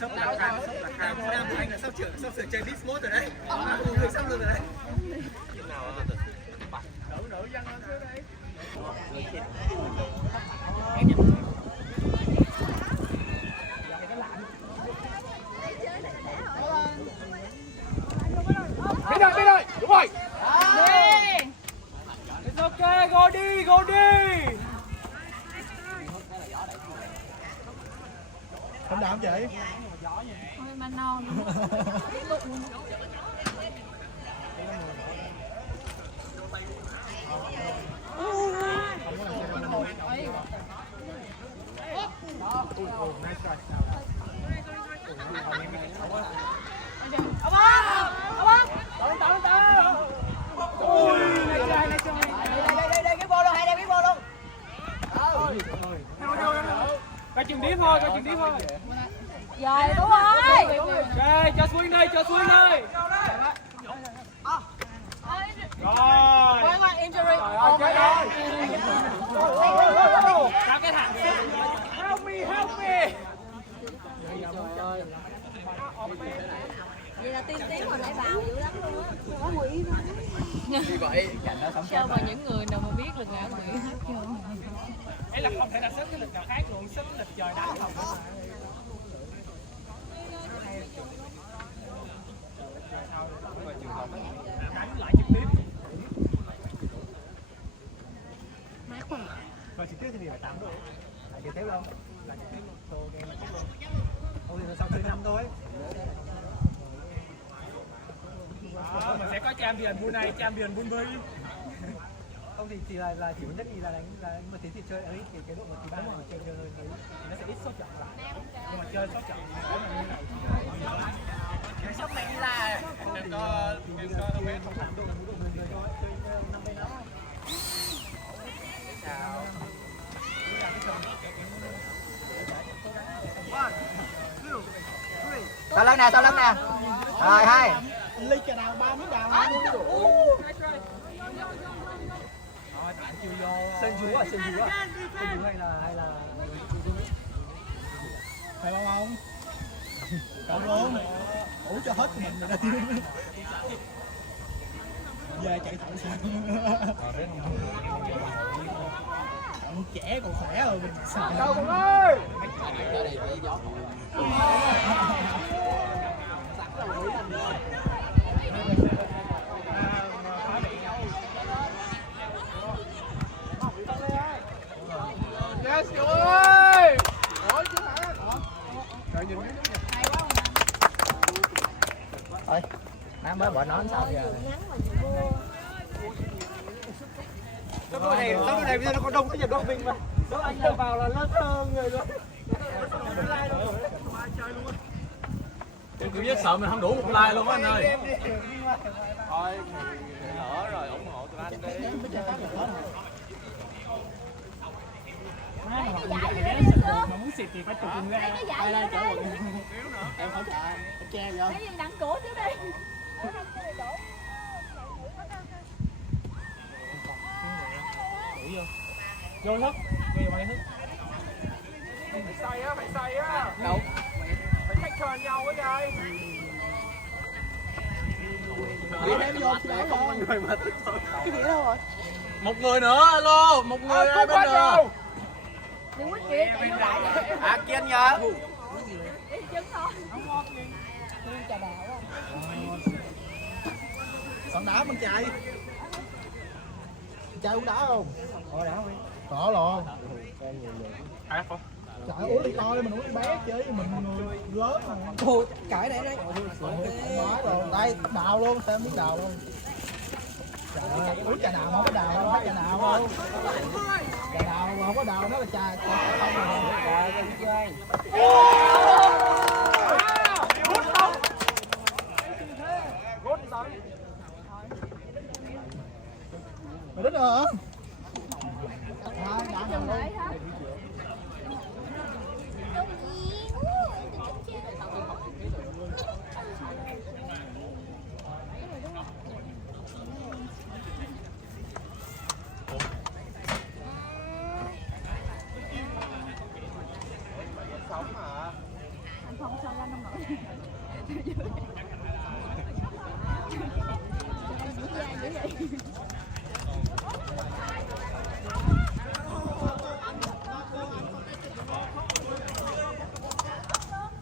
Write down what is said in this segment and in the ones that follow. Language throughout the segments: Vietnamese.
Sắp là anh là sắp sửa chơi beat mode rồi đấy. Người sắp luôn rồi đấy. Nữ dân lên dưới đây. Biết rồi, đúng rồi. It's okay, go đi. Không đau không chị? Thôi mà non. Coi chừng điếm thôi. Rồi đúng rồi. Ok, cho swing đi. Rồi. Quay injury. Sao cái thằng help me. Vậy là tiên hồi nãy vào dữ lắm luôn á. Có quỷ Như vậy sao mà những người nào mà biết là ngã quỷ hết chưa? ấy là không thể là xếp cái lịch nào khác luôn, xếp cái lịch trời đánh không. Đánh lại trực tiếp. Rồi trực tiếp thì phải tạm rồi. Lại trực tiếp đâu? Lại trực tiếp luôn. Tô game là luôn. Thôi thì sau 4 năm thôi. Đó, mình sẽ có champion bull này, champion bull B. Không thì chỉ là chỉ muốn nhất gì là đánh mà tiến thì chơi ấy thì cái độ một tí ba mà chơi hơi thì nó sẽ ít sốt trận lại. Nhưng mà chơi sốt trận thì có như này. Cái sốc này đi là đừng có mấy không thẳng độ người thôi, chơi 5 bên đó. Chào. Sau lưng nè. Rồi hai. Ly trà đào 3 miếng đào. Rồi bạn chưa vô. Sơn chú hay là phải không? Cộng luôn. Ủa cho hết của mình rồi đây. Về chạy thử sao? Ông trẻ còn khỏe rồi mình sao? Đâu con ơi. Yes, trời ơi! Ủa chứ hả? Rồi nhìn Thôi, má mới bỏ nón sao giờ? Tao đôi này bây giờ nó có đông cái gì đó mình mà. Đó anh đưa vào là lết hơn người rồi. Kiểu sợ mình không đủ một like luôn á anh ơi. Thôi, lỡ rồi ủng hộ tụi anh đi. Mà muốn xịt thì phải tụi mình ra. Ai ra chỗ em hỗ trợ em che vô. Lấy đằng cổ trước đi. Vô hết. Vô vào hết. Phải xây á. Đâu? Phải take turn nhau với trai. Bị đem vô để không người mà thích thôi. Cái gì đâu rồi? Một người nữa, alo, một người ai bên nữa. Đừng có chuyện chạy vô lại. À Kiên nhờ. Đi chân thôi. Trà đào á. Còn đá mình chạy. Chạy uống đá không? Có đá không? Có luôn. À không. Trời uống ly to đi, mình uống ly bé chứ mình lớn mà. Thôi cãi đây đấy. Nói rồi, đây đào luôn, xem miếng đào luôn. Trời ơi, uống trà đào không có đào đâu, trà đào không? Trà đào mà không có đào nó là trà không rồi. Trời ơi, chơi. Mày đứng rồi hả? Chừng lại hết.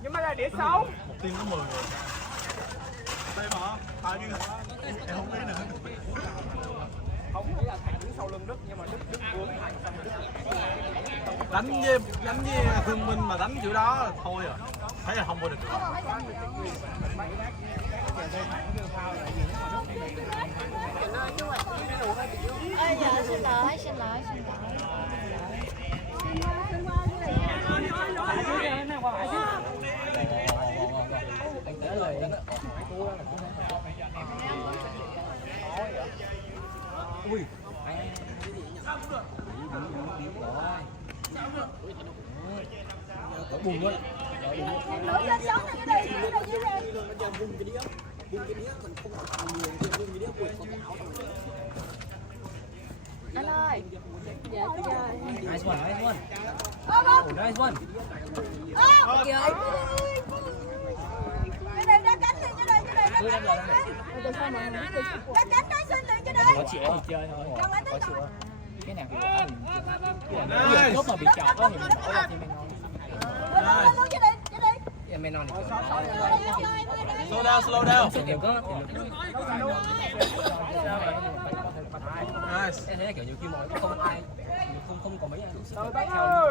Nhưng mà là đĩa xấu. Một team có 10 người. Đây mà, ai như em không thấy nữa. Không nghĩ là thằng đứng sau lưng Đức nhưng mà Đức vướng thằng xong Đức. Đánh với Thương Minh mà đánh kiểu đó thôi à. Thấy là không vô địch được. Ê, dạ, xin lỗi. Ui. Buồn quá. Anh ơi. Dạ chơi. Nice one. Nice one. Kìa. Có chị em thì chơi thôi. Có chị ơi. Cái nào cũng có mình. Lúc mà bị chọt á thì mình bỏ ra thì mình ngon. Em non thì Slow down. sẽ đều có. Nice. Em thấy kiểu như kia mọi không ai không có mấy ai đủ sức để theo.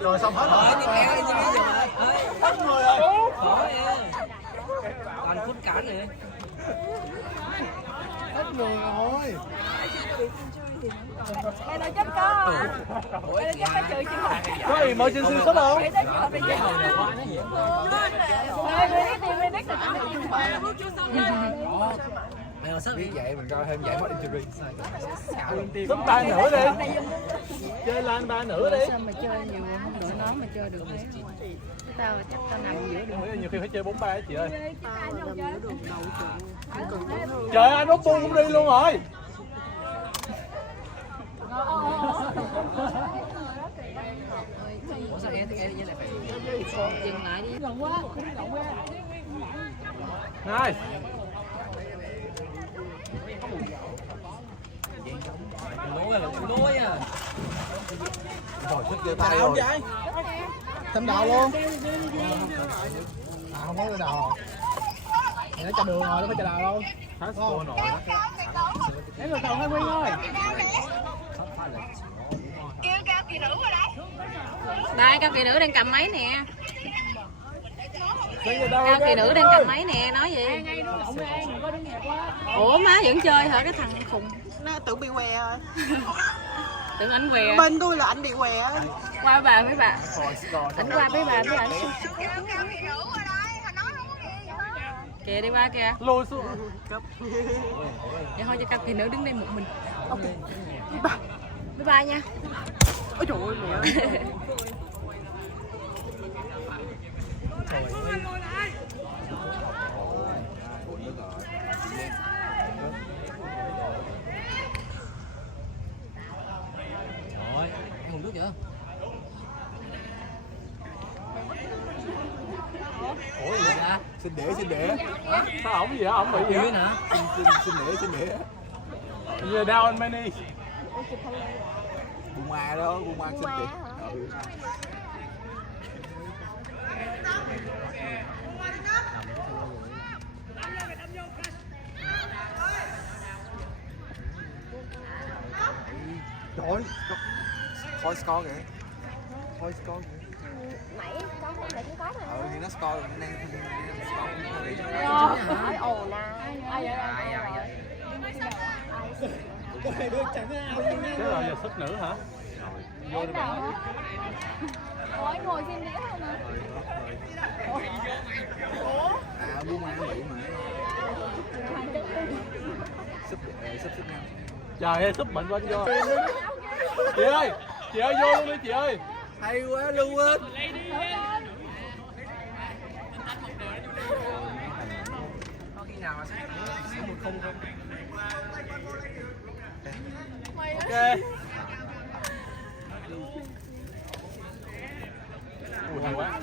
Rồi xong hết rồi. Tiếp theo đi Hết người rồi. khó em. Toàn phút cán này. Hết người rồi. Em nói chết có. Em chết có chửi chứ không. Có gì mới trên siêu xuất không? Mày sắp biết vậy mình coi thêm giải mất injury. Sắp 3 nữa đi. Chơi lan 3 nữa đi. Sao mà chơi nhiều không đội nón mà chơi được thế? Tao chắc tao nằm giữa được. Nhiều khi phải chơi 4-3 chị ơi. Trời anh Úc Buông cũng đi luôn rồi. Ủa sao em như này phải Dừng lại đi. Gần quá. Nice. Đôi à. Rồi thích ghê tay rồi. Thêm đầu luôn. À không có cái đầu. Mày nói cho đường rồi, nó phải cho đầu đâu. Hết score nổi đó. Đấy rồi đầu hơi Nguyên ơi. Đây, cao kỳ nữ đang cầm máy nè. Bây giờ đâu Cao kỳ nữ đang cầm máy nè, nói gì? Ủa má vẫn chơi hả cái thằng khùng? Nó tự bị què rồi. Tưởng anh què. Bên tôi là anh bị què. Qua bà với bà. Anh qua với bà với anh. Kìa đi qua kìa. Lôi xuống. Vậy thôi cho cao kỳ nữ đứng đây một mình. Bye bye nha. Ôi trời ơi mẹ. Rồi, em uống nước chưa? Ủa gì vậy? Xin để. Sao ổng gì hả? Ổng bị gì Uyên hả? hả? Xin để. Giờ đau anh Manny. Buồn mà đó, buồn mà xin chị. Trời ơi, thôi score kìa. Thôi score kìa. Nãy con không để cái mà. Thì nó score rồi, đang score. Hỏi ồn à. Cái đứa chẳng ai. Thế rồi giờ xuất nữ hả? Vô đi bạn. Ủa ngồi xem đĩa không à? À buông ăn vậy mà. Súp nhau. Trời ơi, súp bệnh quên vô. Chị ơi vô luôn đi chị ơi. Hay quá luôn á. Có khi nào mà sẽ 1-0 không? Ok. Ui, hay quá.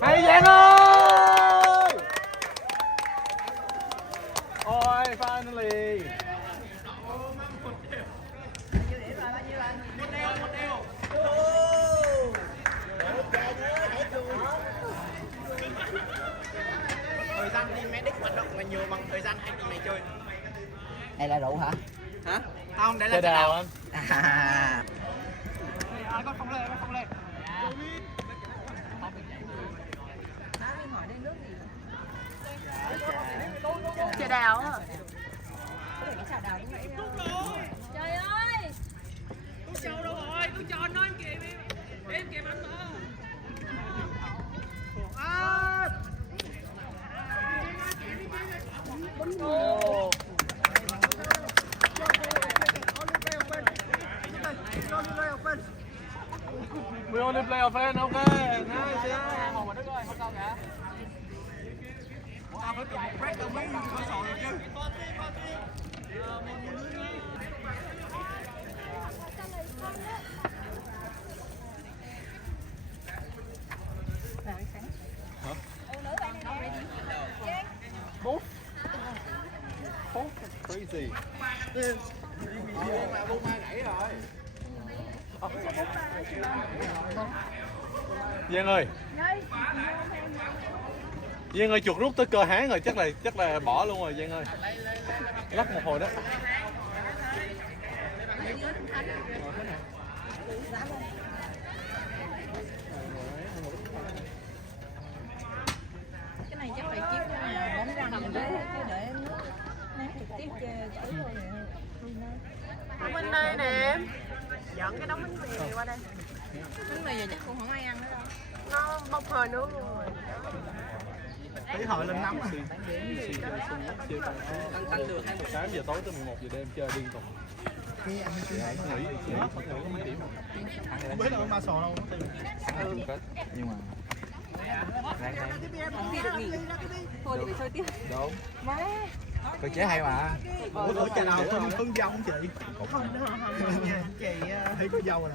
Hay Giang ơi. Ôi, finally. Thời gian đi medic hoạt động là nhiều bằng thời gian anh này chơi. Đây là rượu hả? Hả? Không, đấy là Chơi đào anh. Con không lên, con không lên. Chè đào á. Trời ơi. We only play offense, ok. Nice, yeah. Hồn mà Đức ơi, không sao cả. Both. Both crazy. Giang ơi. Giang ơi, chuột rút tới cơ háng rồi, chắc là bỏ luôn rồi Giang ơi. Lắc một hồi đó. Cái này chắc phải kiếm bóng răng để nước ném trực tiếp chảy thôi. Bên đây nè. Dẫn cái đống bánh mì qua đây. Bánh mì giờ chắc cũng không ai ăn nữa đâu. Nó bốc hơi nước luôn rồi. Tí hồi lên nóng à. Tăng được 8 giờ tối tới 11 giờ đêm chơi điên cuồng. Nghỉ có mấy điểm. Không biết là con ma sò đâu. Nhưng mà Thôi thì phải chơi tiếp. đúng. Má. Cơ chế hay mà. Ủa chà nào Hương dâu không chị? Chị thấy có dâu nè.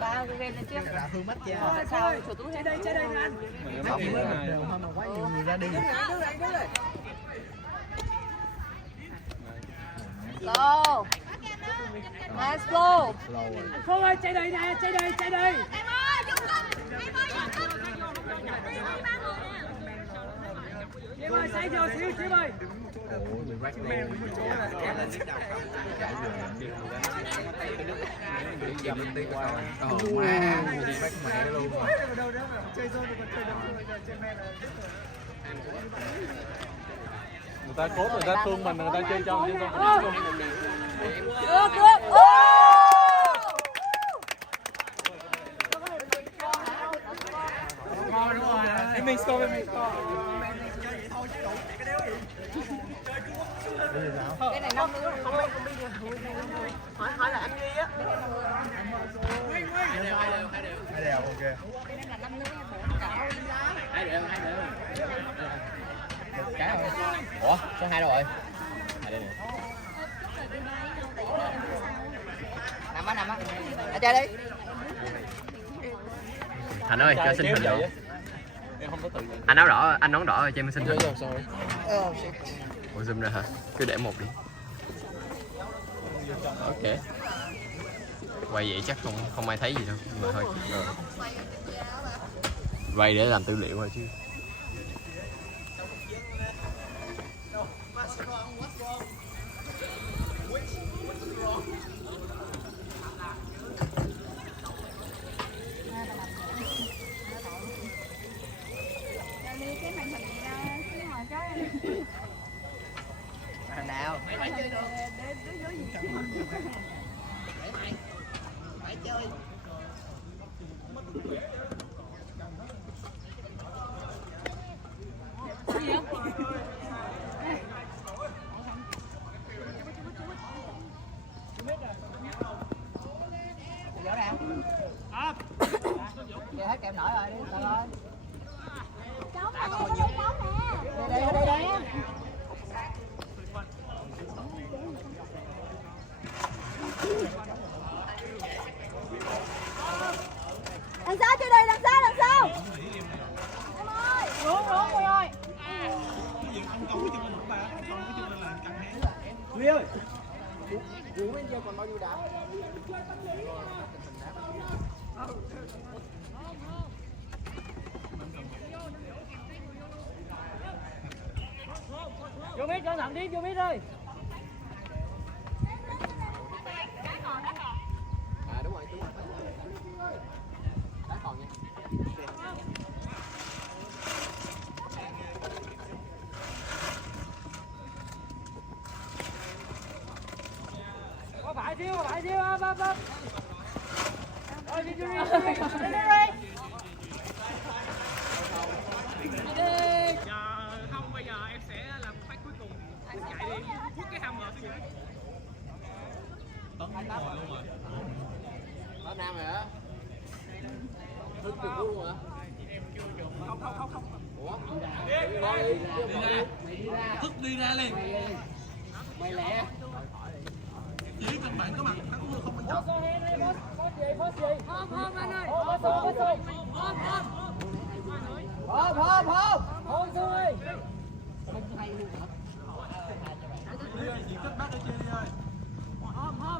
Ba cái game này chứ. Là Hương mất cha. Sao? Sổ túi đây anh. Đều mà quá nhiều người ra đi. Go. Let's go. Phương ơi, chạy đây nè, chạy đây. Chị ơi, xảy vô xíu ơi. Người ta cốt, người ta thương mình, người ta chơi trong chứ không. Được. Mình score. Cái này 5 nữa không Hỏi là anh Duy á. Hai đều ok. Cái này là 5 nữa nha. Hai đều. Cái rồi. Ủa, số 2 đâu rồi? Đây nè. Nằm á. Ở chơi đi. Thành ơi, cho xin hình đồ. Em không có tự vậy. Anh áo đỏ, anh nón đỏ rồi cho em xin hình. Sorry. Ủa zoom ra hả? Cứ để một đi. Ok. Quay vậy chắc không ai thấy gì đâu, nhưng mà thôi. Rồi. Quay để làm tư liệu thôi chứ. Nào. Giờ hết kèm nổi rồi đi, trời ơi. Cháu này có nhiều cháu nè. Đây. Ông còn cái chân lên một bà, ông còn cái chân lên là căng hé. Huy ơi. Cú bên kia còn bao nhiêu đá? Vô biết cẩn thận đi, vô biết ơi. À đúng rồi. Đá còn nha. Có phải xíu, bắp. Rồi đi. Không, bây giờ em sẽ làm phát cuối cùng. Anh chạy đi, quất cái hammer xuống dưới. Tấn ngồi luôn rồi. Đó Nam rồi á. Thức được luôn hả? Không. Ủa? Đi ra. Thức đi ra liền. Mày lẹ. Chỉ cần bạn có mặt thắng thua không quan trọng. Hôm anh ơi. Thôi xuống ơi. Đi ơi, diện tích bác ở trên đi ơi.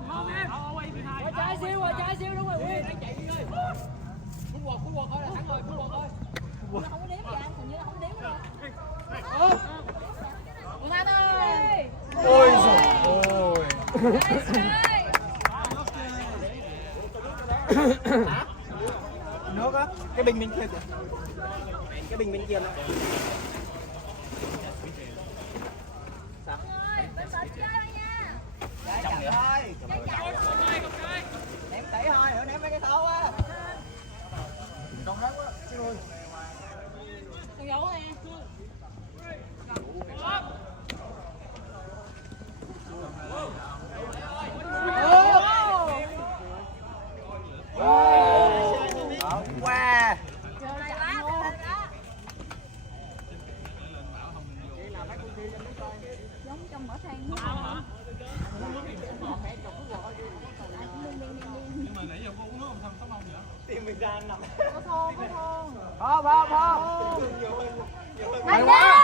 Hôm em. Qua trái xíu đúng rồi Nguyên. Chạy đi ơi. Phút quật thôi là thắng rồi, phút quật thôi. Nó không có đếm kìa, hình như nó không đếm rồi. Anh ơi. Ôi giời ơi. Nước á, cái bình bên kia kìa. Cái bình bên kia nữa. Bên sợi chơi nha. Trong nữa. Ném tẩy thôi, nữa ném mấy cái thấu á. Còn đó quá. Xin ơi. Con dấu nè. Wow. Giống trong mỏ than. Nhưng mà nãy giờ cô uống nước không sống không vậy? Tìm mình ra nằm. Có thôn. Không. Anh ơi.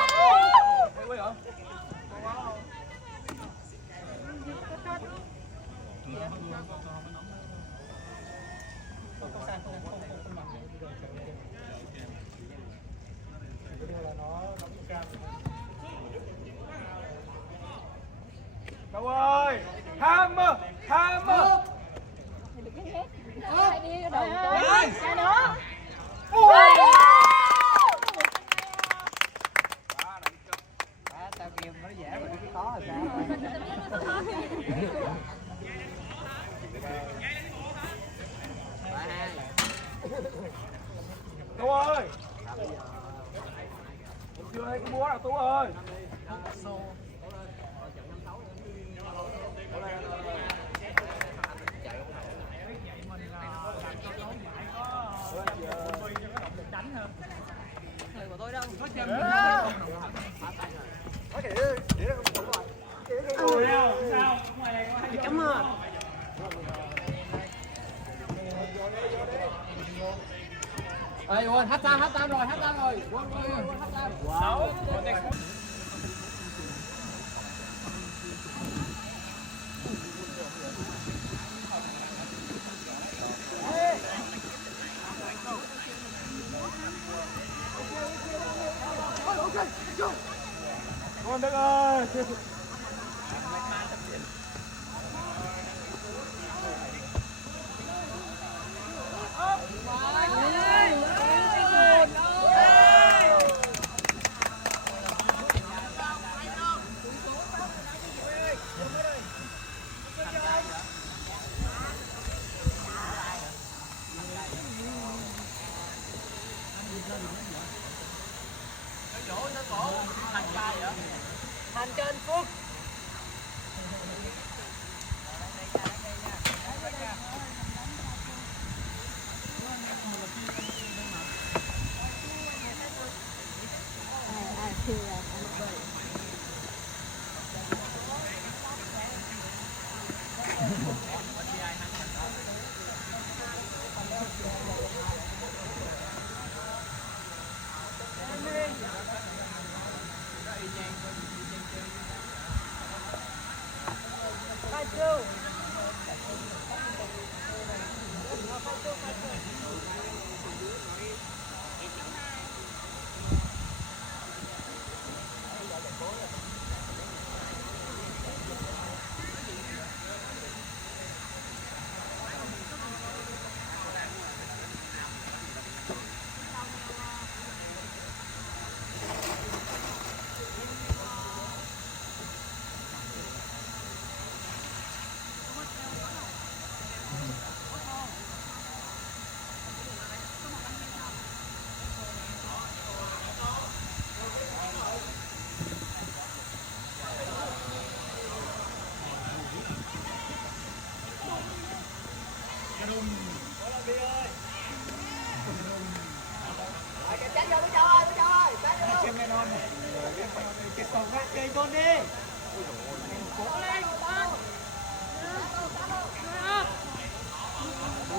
Cậu ơi, hammer. Được cái hết. Ai đi đầu Ai nữa? Tao kêu nó dễ mà cái khó là sao? Tú ơi. Chưa thấy cái búa nào Tú ơi. Người của tôi đâu? Cảm ơn. Ê, quên, hát tam rồi. Quên, hát tam. Wow. Con Đức ơi. Thành trên Phước.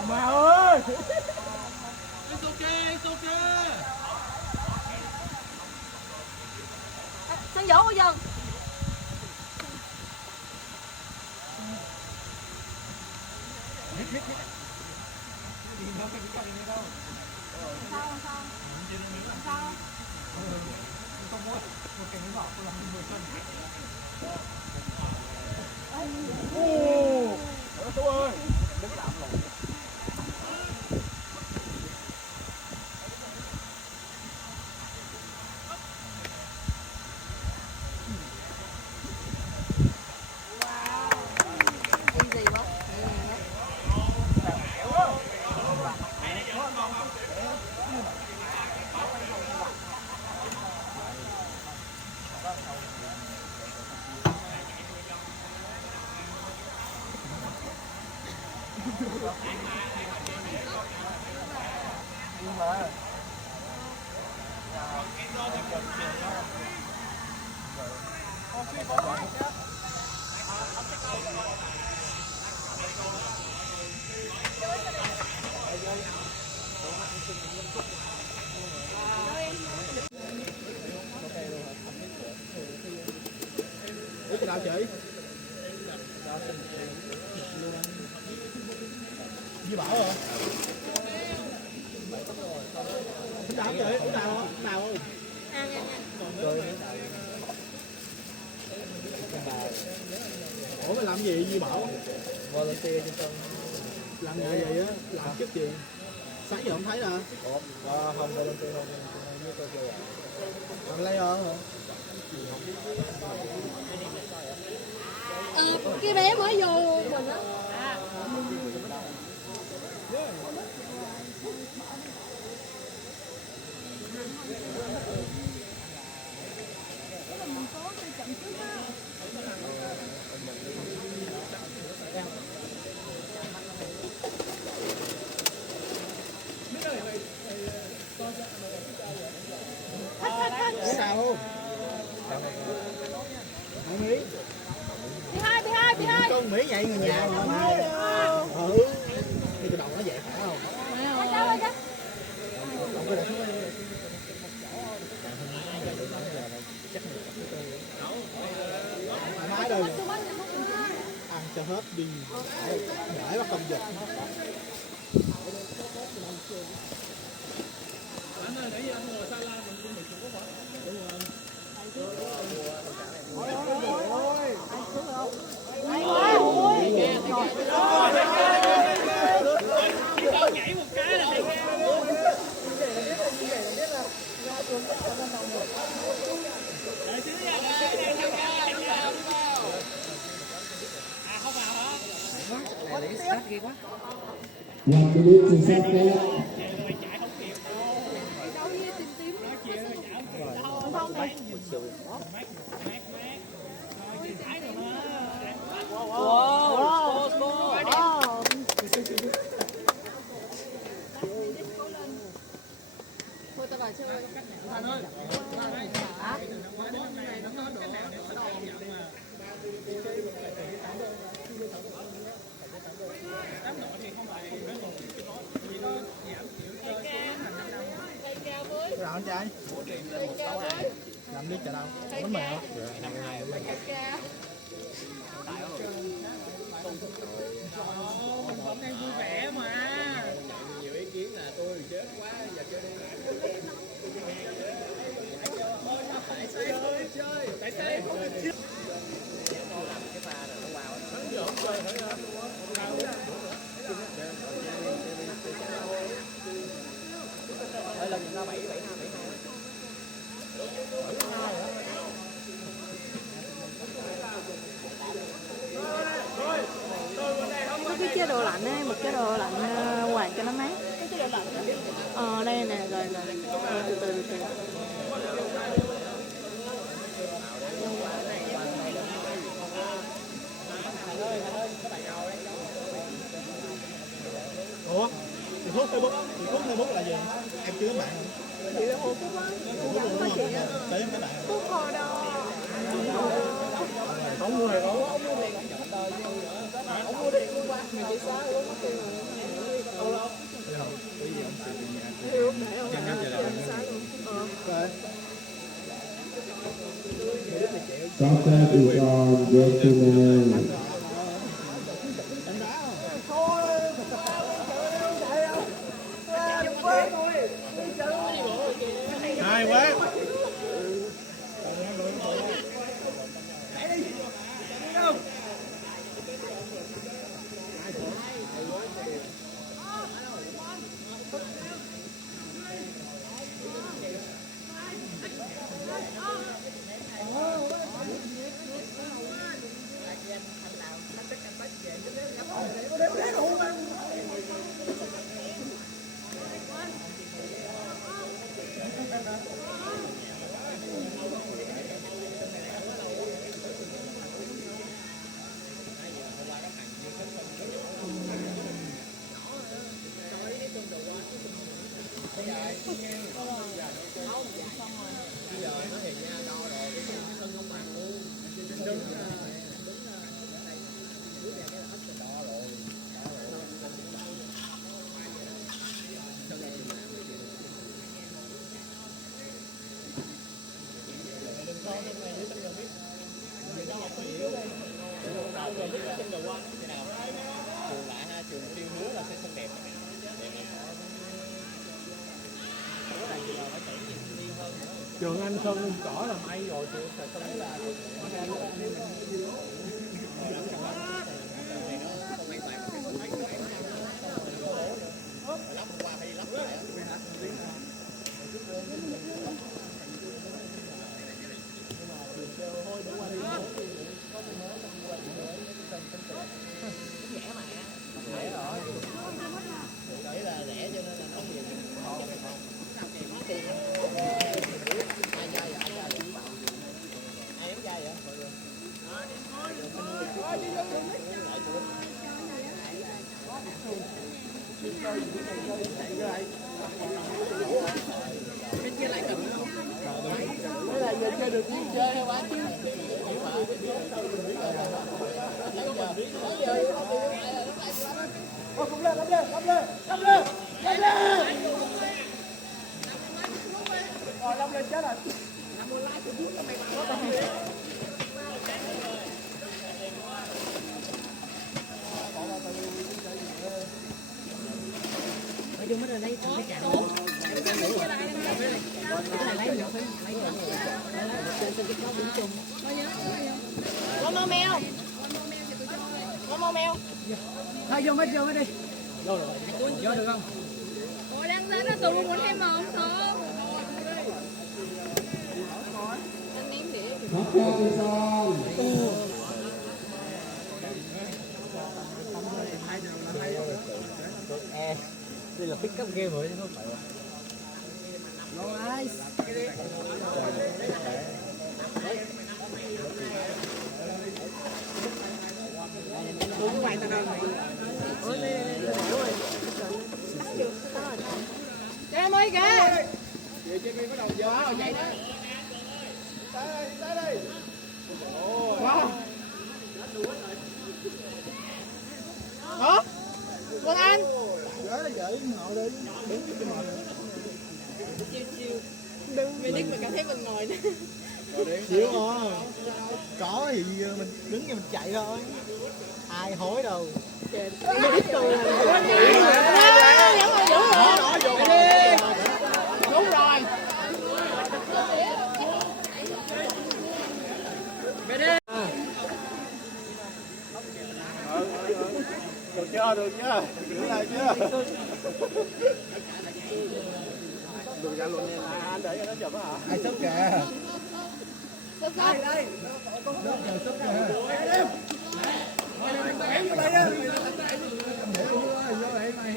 Mà ơi. It's okay, it's okay. Sân dỗ bây giờ. Ủa nào chị? Di Bảo hả? Thích đám chị, uống nào không? Uống nào không? Ủa mày làm gì Di Bảo? Volunteer cho con. Làm nghề gì á? Làm chức gì? Sáng giờ không thấy nè. Không volunteer không, với tôi chưa. Làm layer hả? Cái bé mới vô mình á. Uống nào không? Không Mỹ. Bị hai. Con Mỹ vậy người nhà mà. Ừ. Thì cái đầu nó vậy phải không? Không có để xuống đây. Máy đây. Ăn cho hết đi. Để bắt công dịch. Anh ơi, nãy giờ anh ngồi salad mình cũng bị Trung Quốc hả? Đúng rồi. Nhảy một cái là đi ra luôn. Đợi xíu nha, à không vào hả? Này lấy sát ghê quá. Làm cái đứa trên sát cái. Mày chạy không kịp. Nói chia nó chạy không kịp. Mát. Rồi chạy rồi mà. Rồi anh trai. Dạ Làm ly trà đâu? Bánh mì hả? Năm hai Hôm nay vui vẻ mà. nhiều ý kiến là tôi chết quá giờ chơi đi. Tại sao chơi? Tại sao em không được chơi? Cái pha này nó vào nó giỡn chơi thử luôn. Lần người ta 7 2 Có cái chế độ lạnh ấy, một chế độ lạnh quạt cho nó mát. Cái chế độ lạnh đây nè, rồi từ từ. Ủa? Thì thuốc Facebook là gì? Em chưa có bạn hả? Chị là Hồ Phúc á. Cô gái của chị á. Đấy mấy bạn. Phúc Hồ đâu. Không mua này đâu. Ông mua liền. Ông mua liền luôn qua. Người chị xá luôn mất tiền rồi. Hiểu, để ông xá luôn. Contact is on your tonight. Hay quá. Trường Tiên Hứa là sẽ xinh đẹp. Trường Anh Sơn cỏ làm ai rồi chị phải không là Thôi vô mới đi. Vô được không? Ủa đang lên nó tụi muốn thêm mà không sợ. Anh ném đĩa. Contact is on. Đây là pick up game rồi chứ không phải. Nice. Em ơi kìa. Hả? Vâng anh. Gửi ngồi đi. Chiêu. Đừng. Mình đích mà cảm thấy mình ngồi nè. Chịu mà. Có thì mình đứng như mình chạy thôi. Ai hối đâu. Đúng rồi. Được chưa? Được chưa? Được lại chưa? Được ra luôn nha. Anh để cho nó chụp hả? Ai sức kìa. Đây đây. Đó chờ sức kìa. Em vô đây á. Để vô đây mày.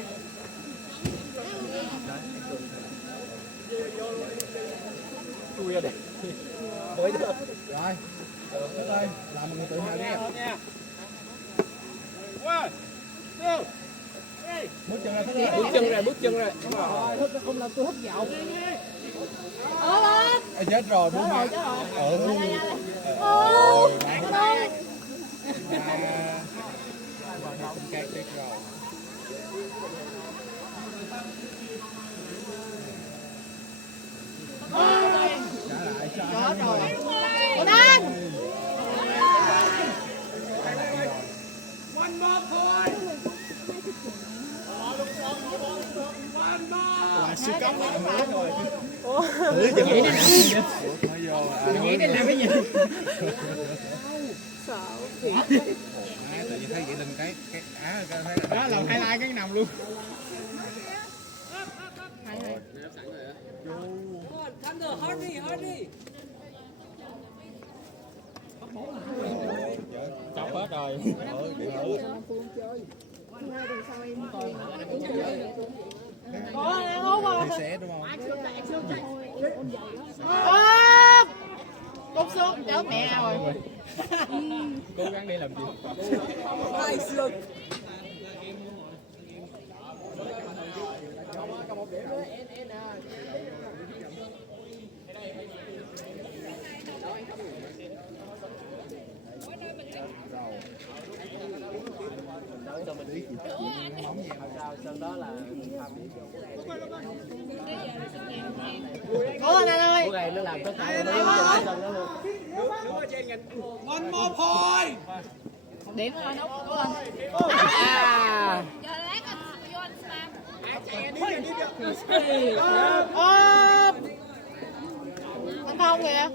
Chui ra đi. Mới được. Rồi. Được ơi, làm một người tự hào đi. Qua. Go. Bước chân ra, bước chân ra. Thức nó không làm tôi hút dạo. Chết rồi, buông rồi. Ôi, chết rồi. Trả lại rồi. One more point. Là siêu cấp rồi. Nghĩ để làm cái gì? Sợ. Tự nhiên thấy vậy đừng cái đó là highlight cái nằm luôn. Chọc hết rồi. Thì sẽ đúng không? Cút xuống, đỡ mẹ rồi. Cố gắng đi làm gì? Ai xương. Cố lên anh ơi. Này nó làm tất cả. One more point. Điểm thôi nó cố lên. Anh không kìa.